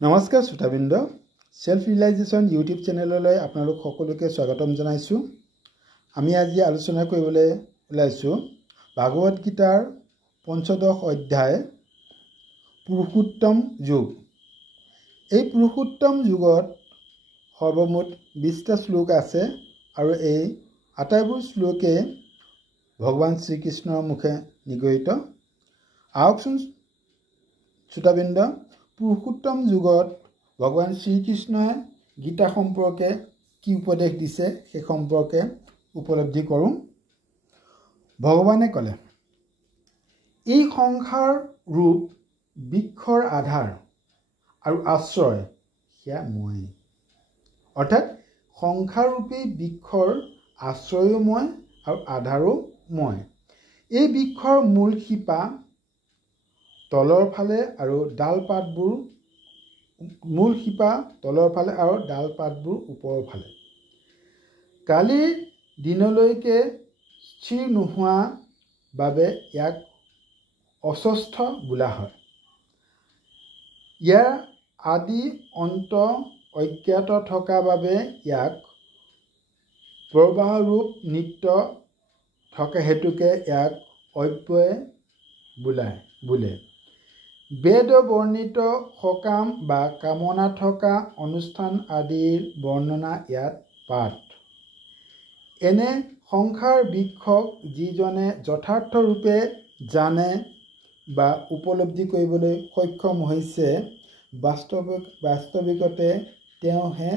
নমস্কাৰ শ্ৰোতাবৃন্দ, self realisation YouTube চেনেললৈ আপোনালোক সকলোকে স্বাগতম জনাইছোঁ। আমি আজি আলোচনা কৰিবলৈ ওলাইছোঁ ভাগৱত গীতাৰ পঞ্চদশ অধ্যায় পুৰুষোত্তম যুগ। এই পুৰুষোত্তম যুগত সৰ্বমুঠ 20টা শ্লোক আছে আৰু এই আটাইবোৰ শ্লোকে ভগৱান শ্ৰীকৃষ্ণৰ মুখে নিগৰিত। আহকচোন শ্ৰোতাবৃন্দ, পুৰুষোত্তম যুগত ভগৱান শ্ৰীকৃষ্ণই গীতা সম্পৰ্কে কি উপদেশ দিছে সেই সম্পৰ্কে উপলব্ধি কৰোঁ। ভগৱানে ক'লে, এই সংসাৰ ৰূপ বৃক্ষৰ আধাৰ আৰু আশ্ৰয় সেয়া মই। অৰ্থাৎ সংসাৰৰূপী বৃক্ষৰ আশ্ৰয়ো মই আৰু আধাৰো মই। এই বৃক্ষৰ মূল শিপা তলৰ ফালে আৰু ডাল পাতবোৰ ওপৰৰ ফালে। কালিৰ দিনলৈকে স্থিৰ নোহোৱা বাবে ইয়াক অস্বস্থ বোলা হয়। ইয়াৰ আদি অন্ত অজ্ঞাত থকা বাবে ইয়াক প্ৰবাহৰূপ নিত্য থকা হেতুকে ইয়াক অব্যয় বোলে। বেদ বৰ্ণিত সকাম বা কামনা থকা অনুষ্ঠান আদিৰ বৰ্ণনা ইয়াত পাঠ। এনে সংসাৰ বৃক্ষক যিজনে যথাৰ্থ ৰূপে জানে বা উপলব্ধি কৰিবলৈ সক্ষম হৈছে, বাস্তৱিকতে তেওঁহে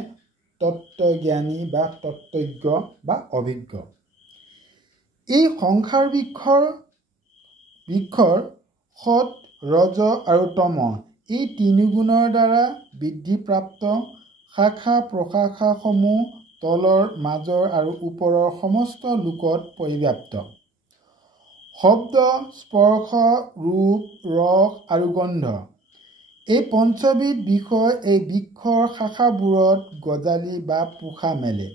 তত্ত্বজ্ঞানী বা তত্ত্বজ্ঞ বা অভিজ্ঞ। এই সংসাৰ বৃক্ষৰ সৎ, ৰজ আৰু তম এই তিনি গুণৰ দ্বাৰা বৃদ্ধিপ্ৰাপ্ত শাখা প্ৰশাখাসমূহ তলৰ, মাজৰ আৰু ওপৰৰ সমস্ত লোকত পৰিব্যাপ্ত। শব্দ, স্পৰ্শ, ৰূপ, ৰস আৰু গন্ধ এই পঞ্চবিধ বিষয় এই বৃক্ষৰ শাখাবোৰত গজালি বা পোখা মেলে।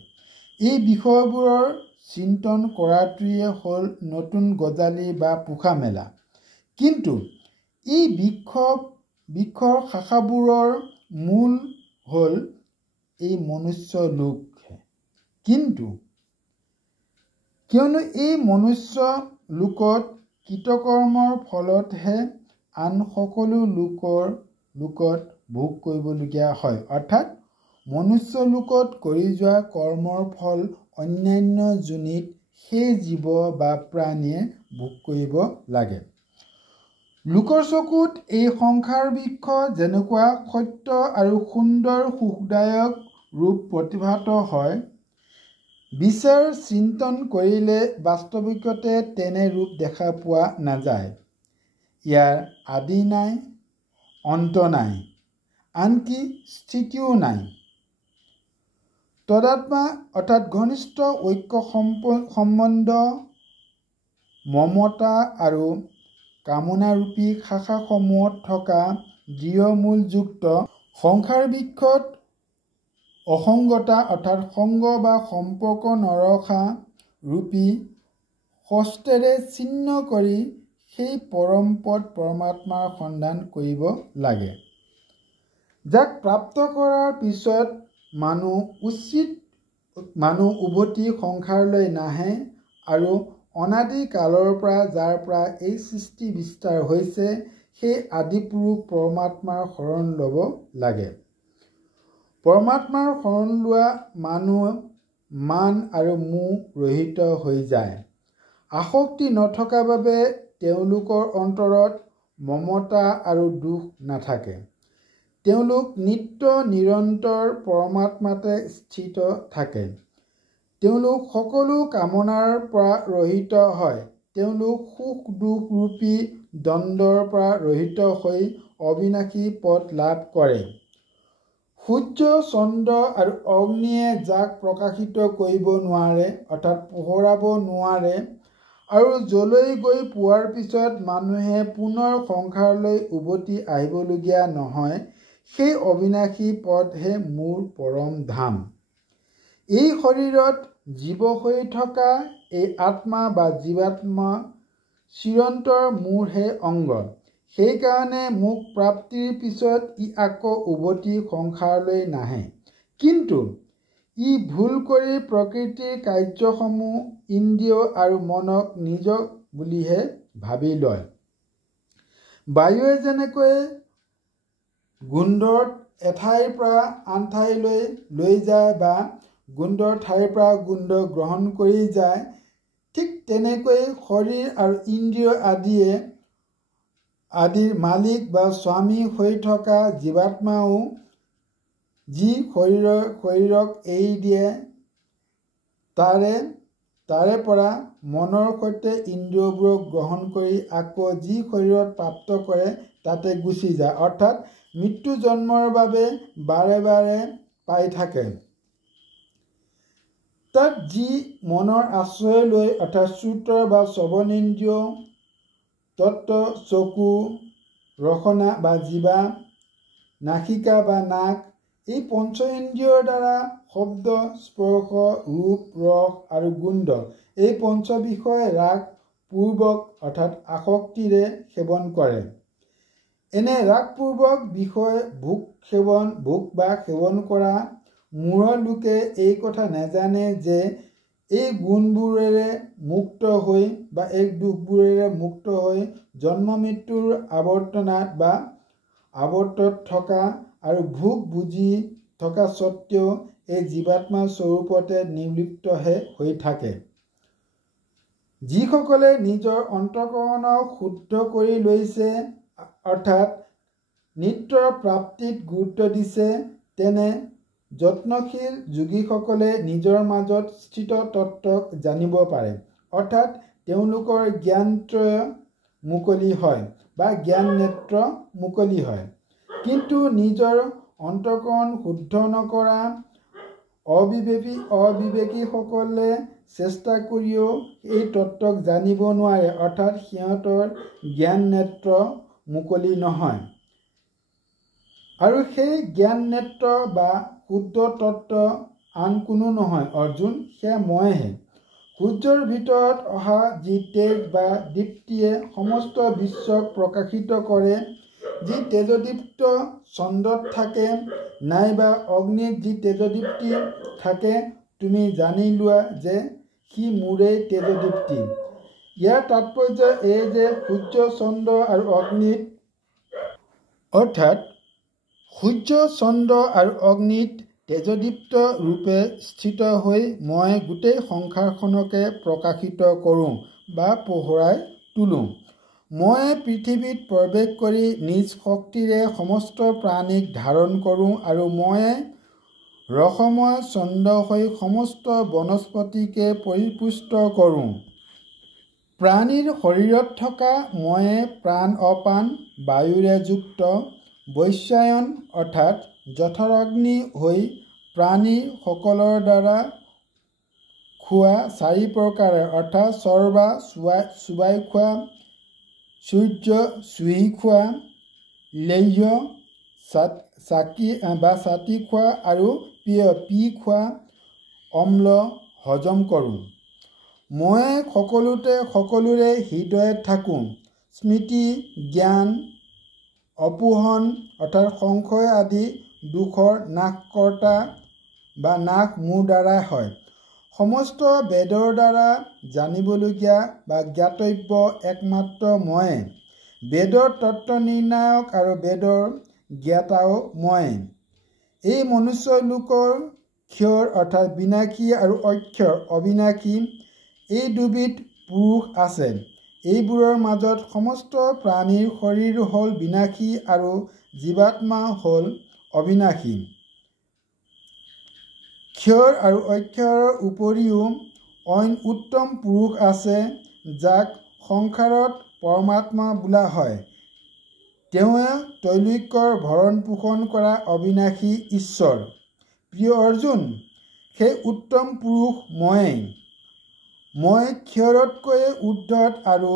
এই বিষয়বোৰৰ চিন্তন কৰাটোৱে হ'ল নতুন গজালি বা পোখা মেলা। কিন্তু এই বৃক্ষৰ শাখাবোৰৰ মূল হ'ল এই মনুষ্য লোক। কিয়নো এই মনুষ্য লোকত কৃতকৰ্মৰ ফলতহে আন সকলো লোকত ভোগ কৰিবলগীয়া হয়। অৰ্থাৎ মনুষ্য লোকত কৰি যোৱা কৰ্মৰ ফল অন্যান্য যোনিত সেই জীৱ বা প্ৰাণীয়ে ভোগ কৰিব লাগে। লোকৰ চকুত এই সংসাৰ বৃক্ষ যেনেকুৱা সত্য আৰু সুন্দৰ সুখদায়ক ৰূপ প্ৰতিভাত হয়, বিচাৰ চিন্তন কৰিলে বাস্তৱিকতে তেনে ৰূপ দেখা পোৱা নাযায়। ইয়াৰ আদি নাই, অন্ত নাই, আনকি স্থিতিও নাই। তদাত্মা অৰ্থাৎ ঘনিষ্ঠ ঐক্য সম্বন্ধ, মমতা আৰু কামনাৰূপী শাখাসমূহত থকা দৃঢ় মূলযুক্ত সংসাৰ বৃক্ষত অসংগতা অৰ্থাৎ সংগ বা সম্পৰ্ক নৰখা ৰূপী হস্তেৰে ছিন্ন কৰি সেই পৰম পদ পৰমাত্মাৰ সন্ধান কৰিব লাগে, যাক প্ৰাপ্ত কৰাৰ পিছত মানুহ উভতি সংসাৰলৈ নাহে আৰু অনাদি কালৰ পৰা যাৰ পৰা এই সৃষ্টি বিস্তাৰ হৈছে সেই আদিপুৰুষ পৰমাত্মাৰ শৰণ ল'ব লাগে। পৰমাত্মাৰ শৰণ লোৱা মানুহ মান আৰু মোহ ৰহিত হৈ যায়। আসক্তি নথকা বাবে তেওঁলোকৰ অন্তৰত মমতা আৰু দুখ নাথাকে। তেওঁলোক নিত্য নিৰন্তৰ পৰমাত্মাতে স্থিত থাকে। তেওঁলোক সকলো কামনাৰ পৰা ৰহিত হয়। তেওঁলোক সুখ দুখ ৰূপী দ্বন্দ্বৰ পৰা ৰহিত হৈ অবিনাশী পদ লাভ কৰে। সূৰ্য, চন্দ্ৰ আৰু অগ্নিয়ে যাক প্ৰকাশিত কৰিব নোৱাৰে অৰ্থাৎ পোহৰাব নোৱাৰে আৰু যলৈ গৈ পোৱাৰ পিছত মানুহে পুনৰ সংসাৰলৈ উভতি আহিবলগীয়া নহয়, সেই অবিনাশী পদহে মোৰ পৰম ধাম। এই শৰীৰত জীৱ হৈ থকা এই আত্মা বা জীৱাত্মা চিৰন্তৰ মোৰহে অংগ। সেইকাৰণে মোক প্ৰাপ্তিৰ পিছত ই আকৌ উভতি সংসাৰলৈ নাহে। কিন্তু ই ভুল কৰি প্ৰকৃতিৰ কাৰ্যসমূহ ইন্দ্ৰিয় আৰু মনক নিজ বুলিহে ভাবি লয়। বায়ুৱে যেনেকৈ গোন্ধৰ এঠাইৰ পৰা আন ঠাইলৈ লৈ যায় বা গোন্ধৰ ঠাইৰ পৰা গোন্ধ গ্ৰহণ কৰি যায়, ঠিক তেনেকৈ শৰীৰ আৰু ইন্দ্ৰিয় আদিৰ মালিক বা স্বামী হৈ থকা জীৱাত্মাও যি শৰীৰক এৰি দিয়ে তাৰে পৰা মনৰ সৈতে ইন্দ্ৰিয়বোৰক গ্ৰহণ কৰি আকৌ যি শৰীৰত প্ৰাপ্ত কৰে তাতে গুচি যায়, অৰ্থাৎ মৃত্যু জন্মৰ বাবে বাৰে বাৰে পাই থাকে। তাত যি মনৰ আশ্ৰয় লৈ অৰ্থাৎ শ্ৰুত বা শ্ৰৱণেন্দ্ৰিয়, তত্ত্ব চকু, ৰসনা বা জিভা, নাসিকা বা নাক, এই পঞ্চ ইন্দ্ৰিয়ৰ দ্বাৰা শব্দ, স্পৰ্শ, ৰূপ, ৰস আৰু গোন্ধ এই পঞ্চ বিষয় ৰাগ পূৰ্বক অৰ্থাৎ আসক্তিৰে সেৱন কৰে। এনে ৰাগপূৰ্বক বিষয় ভোগ বা সেৱন কৰা মূঢ় লোকে এই কথা নাজানে যে এই গুণবোৰেৰে মুক্ত হৈ বা এই দুখবোৰেৰে মুক্ত হৈ জন্ম মৃত্যুৰ আৱৰ্তনাত বা আৱৰ্তত থকা আৰু ভোগ বুজি থকা স্বত্বেও এই জীৱাত্মা স্বৰূপতে নিৰ্লিপ্তহে হৈ থাকে। যিসকলে নিজৰ অন্তঃকৰণক শুদ্ধ কৰি লৈছে অৰ্থাৎ নিত্যৰ প্ৰাপ্তিত গুৰুত্ব দিছে, তেনে যত্নশীল যোগীসকলে নিজৰ মাজত স্থিত তত্ত্বক জানিব পাৰে, অৰ্থাৎ তেওঁলোকৰ জ্ঞানত্ৰয় মুকলি হয় বা জ্ঞান নেত্ৰ মুকলি হয়। কিন্তু নিজৰ অন্তঃকৰণ শুদ্ধ নকৰা অবিবেকীসকলে চেষ্টা কৰিও এই তত্ত্বক জানিব নোৱাৰে, অৰ্থাৎ সিহঁতৰ জ্ঞান নেত্ৰ মুকলি নহয়। আৰু সেই জ্ঞান নেত্ৰ বা শুদ্ধ তত্ত্ব আন কোনো নহয় অৰ্জুন, সেয়া মইহে। সূৰ্যৰ ভিতৰত অহা যি তেজ বা দীপ্তিয়ে সমস্ত বিশ্বক প্ৰকাশিত কৰে, যি তেজদীপ্ত চন্দ্ৰত থাকে নাইবা অগ্নিত যি তেজদীপ্তি থাকে, তুমি জানি লোৱা যে সি মোৰেই তেজদীপ্তি। ইয়াৰ তাৎপৰ্য এই যে সূৰ্য, চন্দ্ৰ আৰু অগ্নিত অৰ্থাৎ সূৰ্য, চন্দ্ৰ আৰু অগ্নিত তেজদীপ্ত ৰূপে স্থিত হৈ মই গোটেই সংসাৰখনকে প্ৰকাশিত কৰোঁ বা পোহৰাই তোলোঁ। মই পৃথিৱীত প্ৰৱেশ কৰি নিজ শক্তিৰে সমস্ত প্ৰাণীক ধাৰণ কৰোঁ আৰু মই ৰসময় চন্দ্ৰ হৈ সমস্ত বনস্পতিকে পৰিপুষ্ট কৰোঁ। প্ৰাণীৰ শৰীৰত থকা ময়ে প্ৰাণ অপান বায়ুৰে যুক্ত বৈশ্বায়ন অৰ্থাৎ জঠৰাগ্নি হৈ প্ৰাণী সকলৰ দ্বাৰা খোৱা চাৰি প্ৰকাৰে অৰ্থাৎ চৰ্বা চোবাই খোৱা, সূৰ্য চুহি খোৱা, লেহ্য চাটি খোৱা আৰু পি খোৱা অম্ল হজম কৰোঁ। মই সকলোৰে হৃদয়ত থাকোঁ। স্মৃতি, জ্ঞান, অপোহন অৰ্থাৎ সংশয় আদি দোষৰ নাশকৰ্তা বা নাশ মোৰ দ্বাৰাই হয়। সমস্ত বেদৰ দ্বাৰা জানিবলগীয়া বা জ্ঞাতব্য একমাত্ৰ ময়ে। বেদৰ তত্ত্ব নিৰ্ণায়ক আৰু বেদৰ জ্ঞাতাও ময়ে। এই মনুষ্য লোকৰ ক্ষৰ অৰ্থাৎ বিনাশী আৰু অক্ষৰ অবিনাশী এই দুবিধ পুৰুষ আছে। এইবোৰৰ মাজত সমস্ত প্ৰাণীৰ শৰীৰ হ'ল বিনাশী আৰু জীৱাত্মা হ'ল অবিনাশী। ক্ষৰ আৰু অক্ষৰৰ উপৰিও অইন উত্তম পুৰুষ আছে, যাক সংসাৰত পৰমাত্মা বোলা হয়। তেওঁৱে ত্ৰৈলোক্যৰ ভৰণ পোষণ কৰা অবিনাশী ঈশ্বৰ। প্ৰিয় অৰ্জুন, সেই উত্তম পুৰুষ ময়েই। মই ক্ষৰতকৈও ঊৰ্ধ্বত আৰু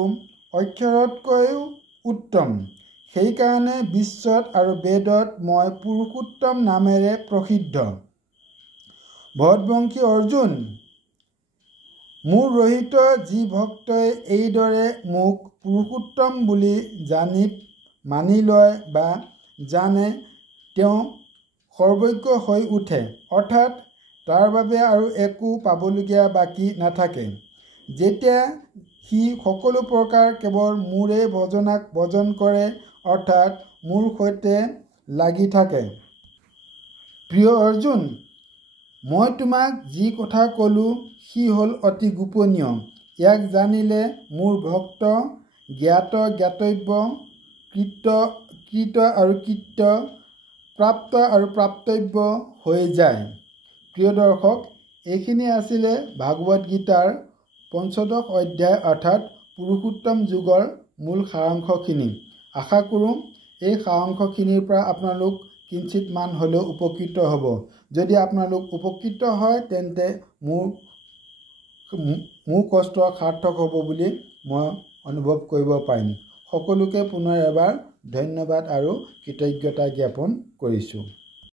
অক্ষৰতকৈও উত্তম। সেইকাৰণে বিশ্বত আৰু বেদত মই পুৰুষোত্তম নামেৰে প্ৰসিদ্ধ। ভৰতবংশী অৰ্জুন, মোৰ ৰহিত যি ভক্তই এইদৰে মোক পুৰুষোত্তম বুলি জানি মানি লয় বা জানে তেওঁ সৰ্বজ্ঞ হৈ উঠে, অৰ্থাৎ তাৰ বাবে আৰু একো পাবলগীয়া বাকী নাথাকে। যেতিয়া সি সকলো প্ৰকাৰ কেৱল মোৰে ভজনাক ভজন কৰে, অৰ্থাৎ মোৰ সৈতে লাগি থাকে। প্ৰিয় অৰ্জুন, মই তোমাক যি কথা ক'লোঁ সি হ'ল অতি গোপনীয়। ইয়াক জানিলে মোৰ ভক্ত জ্ঞাত জ্ঞাতব্য, কৃত আৰু কৃত্য, প্ৰাপ্ত আৰু প্ৰাপ্তব্য হৈ যায়। প্ৰিয় দৰ্শক, এইখিনি আছিলে ভাগৱত গীতাৰ ৫৫ অধ্যায় অৰ্থাৎ পুৰুষোত্তম যুগৰ মূল সাৰাংশখিনি। আশা কৰোঁ এই সাৰাংশখিনিৰ পৰা আপোনালোক কিঞ্চিত মান হ'লেও উপকৃত হ'ব। যদি আপোনালোক উপকৃত হয় তেন্তে মোৰ কষ্ট সাৰ্থক হ'ব বুলি মই অনুভৱ কৰিব পাৰিম। সকলোকে পুনৰ এবাৰ ধন্যবাদ আৰু কৃতজ্ঞতা জ্ঞাপন কৰিছোঁ।